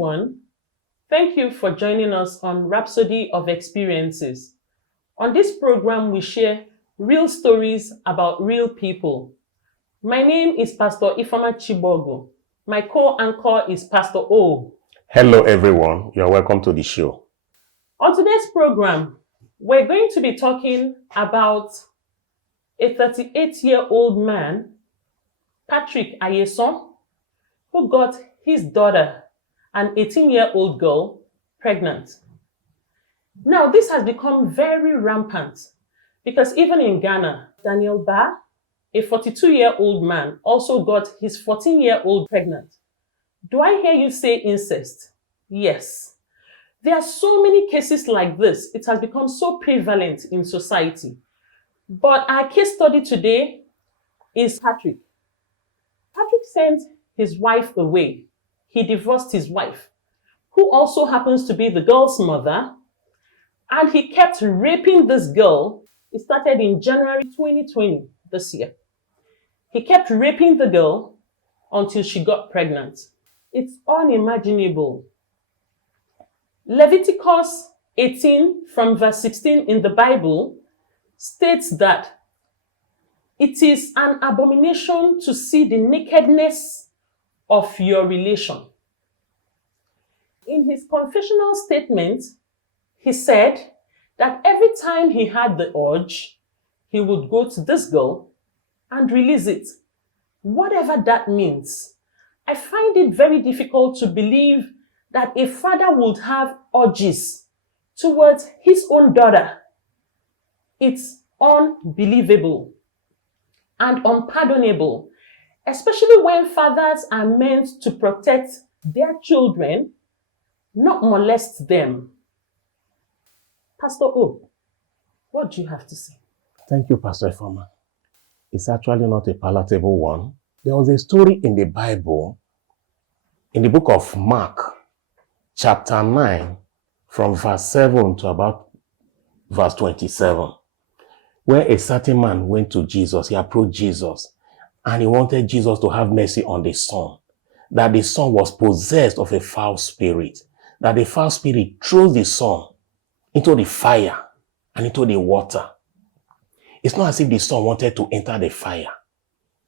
everyone. Thank you for joining us on Rhapsody of Experiences. On this program, we share real stories about real people. My name is Pastor Ifeoma Chibogu. My co-anchor is Pastor O. Hello, everyone. You are welcome to the show. On today's program, we're going to be talking about a 38-year-old man, Patrick Ayeson, who got his daughter, an 18-year-old girl, pregnant. Now, this has become very rampant because even in Ghana, Daniel Ba, a 42-year-old man, also got his 14-year-old pregnant. Do I hear you say incest? Yes. There are so many cases like this. It has become so prevalent in society. But our case study today is Patrick. Patrick sent his wife away. He divorced his wife, who also happens to be the girl's mother, and he kept raping this girl. It started in January 2020, this year. He kept raping the girl until she got pregnant. It's unimaginable. Leviticus 18 from verse 16 in the Bible states that it is an abomination to see the nakedness of your relation. In his confessional statement, he said that every time he had the urge, he would go to this girl and release it. Whatever that means, I find it very difficult to believe that a father would have urges towards his own daughter. It's unbelievable and unpardonable, especially when fathers are meant to protect their children, not molest them. Pastor O, what do you have to say? Thank you, Pastor Ifeoma. It's actually not a palatable one. There was a story in the Bible, in the book of Mark, chapter 9, from verse 7 to about verse 27, where a certain man went to Jesus. He approached Jesus, and he wanted Jesus to have mercy on the son, that the son was possessed of a foul spirit, that the foul spirit throws the son into the fire and into the water. It's not as if the son wanted to enter the fire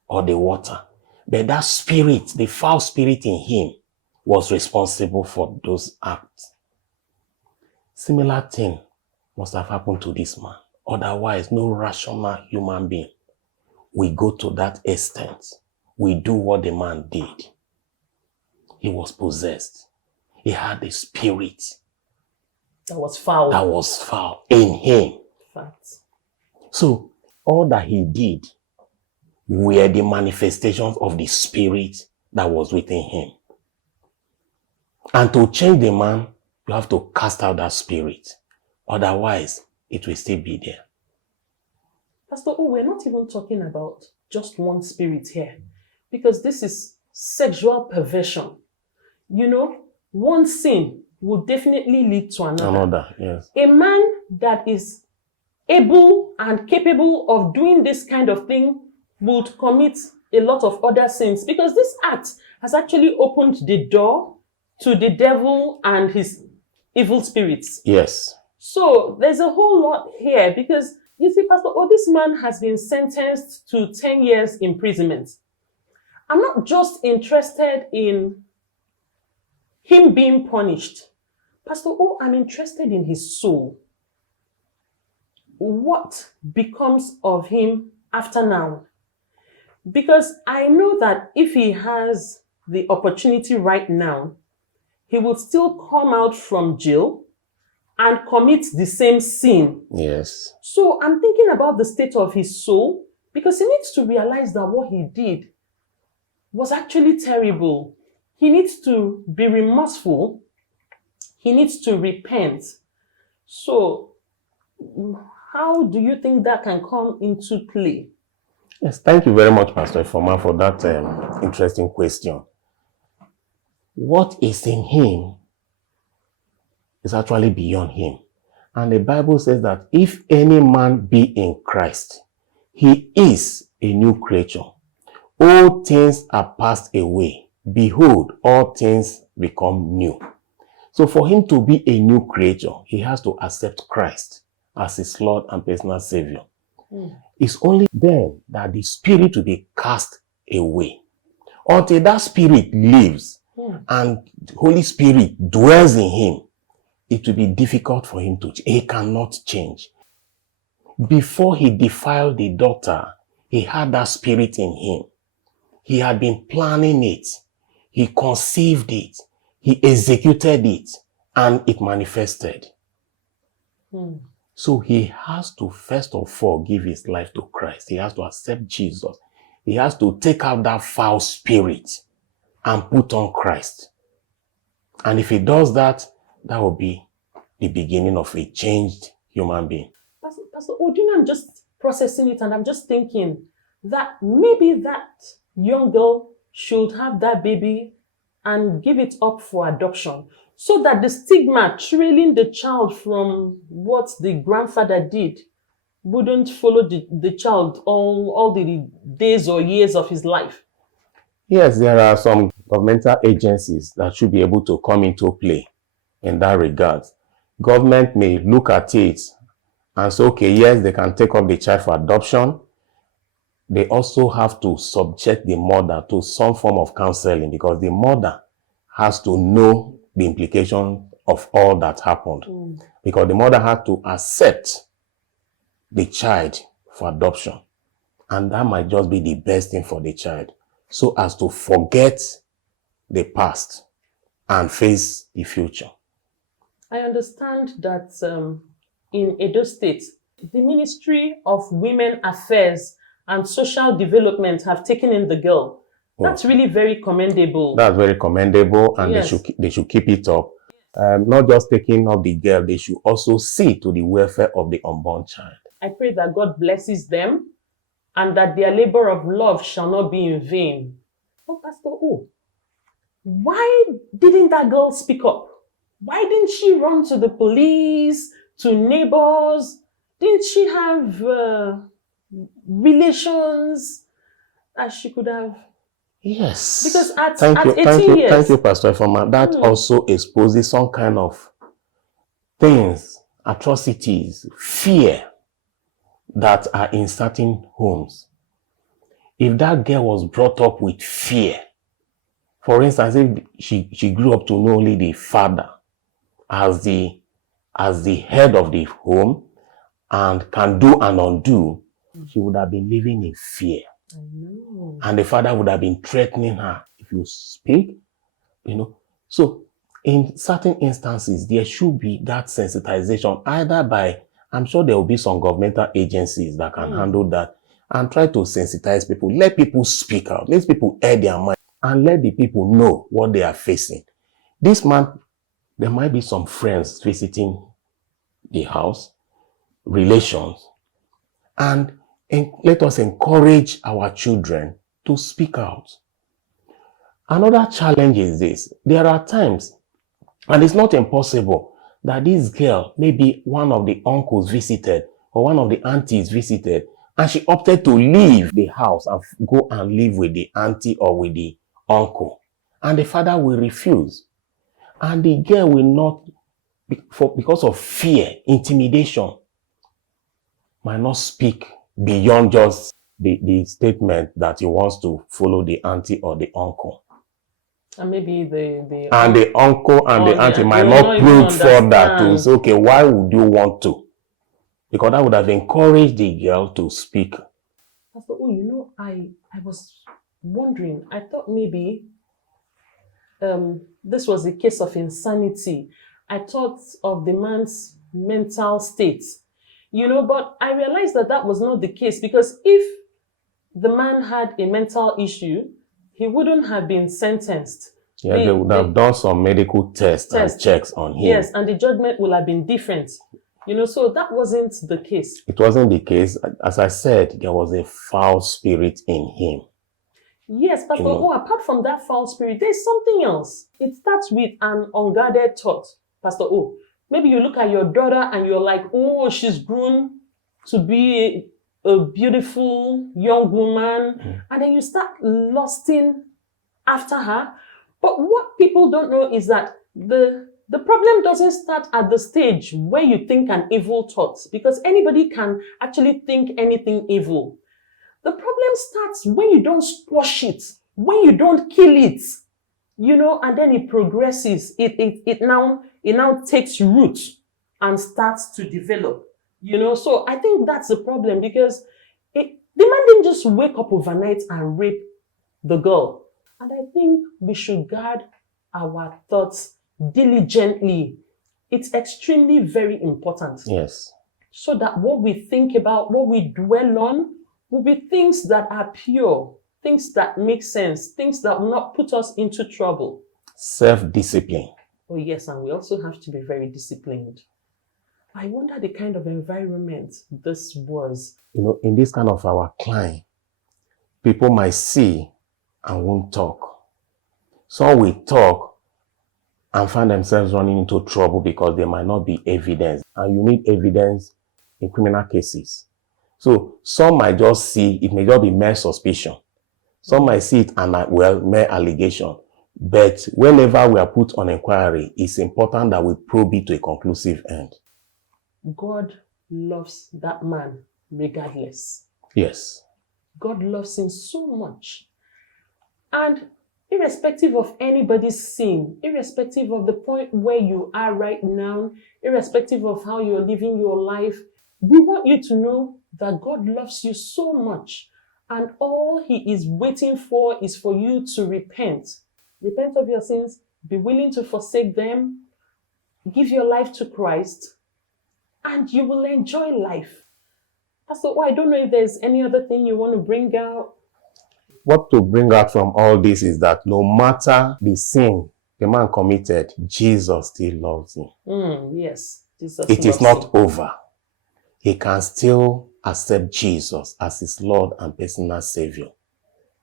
or the water, but that spirit, the foul spirit in him, was responsible for those acts. Similar thing must have happened to this man. Otherwise, no rational human being will go to that extent. We do what the man did. He was possessed. He had a spirit That was foul. In him. Fact. So, all that he did were the manifestations of the spirit that was within him. And to change the man, you have to cast out that spirit. Otherwise, it will still be there. Pastor O, we're not even talking about just one spirit here, because this is sexual perversion. You know, one sin will definitely lead to another. Yes. A man that is able and capable of doing this kind of thing would commit a lot of other sins, because this act has actually opened the door to the devil and his evil spirits. Yes. So there's a whole lot here, because you see, Pastor, this man has been sentenced to 10 years imprisonment. I'm not just interested in him being punished. Pastor I'm interested in his soul. What becomes of him after now? Because I know that if he has the opportunity right now, he will still come out from jail and commit the same sin. Yes. So I'm thinking about the state of his soul, because he needs to realize that what he did was actually terrible. He needs to be remorseful. He needs to repent. So how do you think that can come into play? Yes, thank you very much, Pastor Ifeoma, for that interesting question. What is in him is actually beyond him. And the Bible says that if any man be in Christ, he is a new creature. All things are passed away. behold, all things become new. So for him to be a new creature, he has to accept Christ as his Lord and personal Savior. It's only then that the spirit will be cast away. Until that spirit lives and the Holy Spirit dwells in him, it will be difficult for him to change. He cannot change. Before he defiled the daughter, he had that spirit in him. He had been planning it. He conceived it. He executed it, and it manifested. So he has to first of all give his life to Christ. He has to accept Jesus. He has to take out that foul spirit and put on Christ. And if he does that, that will be the beginning of a changed human being. Pastor Odin, I'm just processing it, and I'm just thinking that maybe that young girl should have that baby and give it up for adoption, so that the stigma trailing the child from what the grandfather did wouldn't follow the child all the days or years of his life. Yes, there are some governmental agencies that should be able to come into play in that regard. Government may look at it and say, okay, yes, they can take up the child for adoption. They also have to subject the mother to some form of counseling, because the mother has to know the implication of all that happened. Because the mother had to accept the child for adoption. And that might just be the best thing for the child, so as to forget the past and face the future. I understand that in Edo State, the Ministry of Women Affairs and Social Development have taken in the girl. That's really very commendable. That's very commendable, and Yes. they should keep it up. Not just taking up the girl, they should also see to the welfare of the unborn child. I pray that God blesses them and that their labor of love shall not be in vain. Oh, Pastor O, why didn't that girl speak up? Why didn't she run to the police, to neighbors? Didn't she have relations that she could have? Yes. Because at Thank 18 years... Thank you, Pastor Ifeoma. That also exposes some kind of things, atrocities, fear that are in certain homes. If that girl was brought up with fear, for instance, if she grew up to know only the father as the head of the home and can do and undo, she would have been living in fear. I know. And the father would have been threatening her. If you speak, So in certain instances, there should be that sensitization, either by, I'm sure there will be some governmental agencies that can handle that, and try to sensitize people. Let people speak out. Let people air their mind, and let the people know what they are facing. This man, there might be some friends visiting the house, relations, and let us encourage our children to speak out. Another challenge is this. There are times, and it's not impossible, that this girl, maybe one of the uncles visited or one of the aunties visited, and she opted to leave the house and go and live with the auntie or with the uncle. And the father will refuse. And the girl will not, because of fear, intimidation, might not speak beyond just the statement that he wants to follow the auntie or the uncle. And maybe the uncle and the auntie might not probe further to say, okay, why would you want to? Because that would have encouraged the girl to speak. Pastor, I was wondering, I thought maybe this was a case of insanity. I thought of the man's mental state, but I realized that was not the case, because if the man had a mental issue, he wouldn't have been sentenced. Yeah, they would have done some medical tests and checks on him. Yes, and the judgment would have been different. So that wasn't the case. It wasn't the case. As I said, there was a foul spirit in him. Yes, Pastor, apart from that foul spirit, there's something else. It starts with an unguarded thought, Pastor O. Maybe you look at your daughter and you're like, oh, she's grown to be a beautiful young woman. And then you start lusting after her. But what people don't know is that the problem doesn't start at the stage where you think an evil thought, because anybody can actually think anything evil. The problem starts when you don't squash it, when you don't kill it, and then it progresses. It now takes root and starts to develop. So I think that's the problem, because the man didn't just wake up overnight and rape the girl. And I think we should guard our thoughts diligently. It's extremely very important. Yes. So that what we think about, what we dwell on, will be things that are pure, things that make sense, things that will not put us into trouble. Self-discipline. Oh yes, and we also have to be very disciplined. I wonder the kind of environment this was. In this kind of our climb, people might see and won't talk. Some will talk and find themselves running into trouble because there might not be evidence. And you need evidence in criminal cases. So some might just see, it may just be mere suspicion. Some might see it and mere allegation. But whenever we are put on inquiry, it's important that we probe it to a conclusive end. God loves that man regardless. Yes. God loves him so much. And irrespective of anybody's sin, irrespective of the point where you are right now, irrespective of how you're living your life, we want you to know that God loves you so much. And all he is waiting for is for you to repent. Repent of your sins, be willing to forsake them, give your life to Christ, and you will enjoy life. Pastor, I don't know if there's any other thing you want to bring out. What to bring out from all this is that no matter the sin the man committed, Jesus still loves him. Yes, Jesus. It is not over. He can still accept Jesus as his Lord and personal Savior.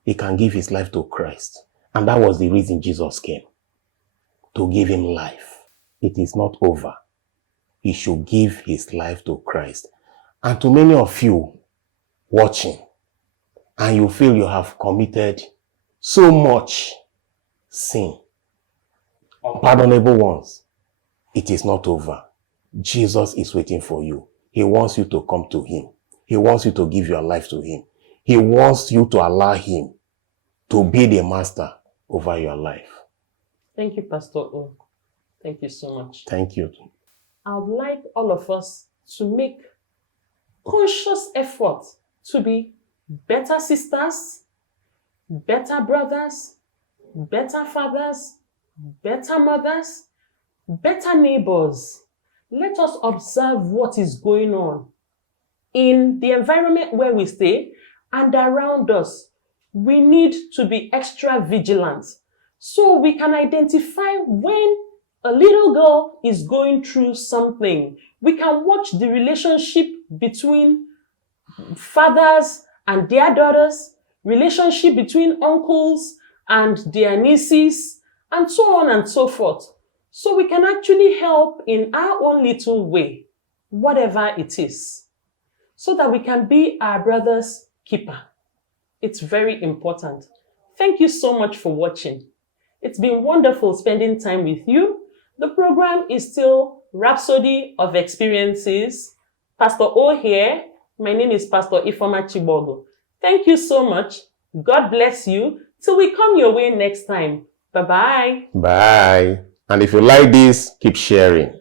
He can give his life to Christ. And that was the reason Jesus came, to give him life. It is not over. He should give his life to Christ. And to many of you watching, and you feel you have committed so much sin, unpardonable ones, it is not over. Jesus is waiting for you. He wants you to come to him. He wants you to give your life to him. He wants you to allow him to be the master over your life. Thank you, Pastor O. Thank you so much. Thank you. I would like all of us to make conscious effort to be better sisters, better brothers, better fathers, better mothers, better neighbors. Let us observe what is going on in the environment where we stay and around us. We need to be extra vigilant so we can identify when a little girl is going through something. We can watch the relationship between fathers and their daughters, relationship between uncles and their nieces, and so on and so forth. So we can actually help in our own little way, whatever it is, so that we can be our brother's keeper. It's very important. Thank you so much for watching. It's been wonderful spending time with you. The program is still Rhapsody of Experiences. Pastor O here. My name is Pastor Ifeoma Chibogo. Thank you so much. God bless you. Till we come your way next time. Bye-bye. Bye. And if you like this, keep sharing.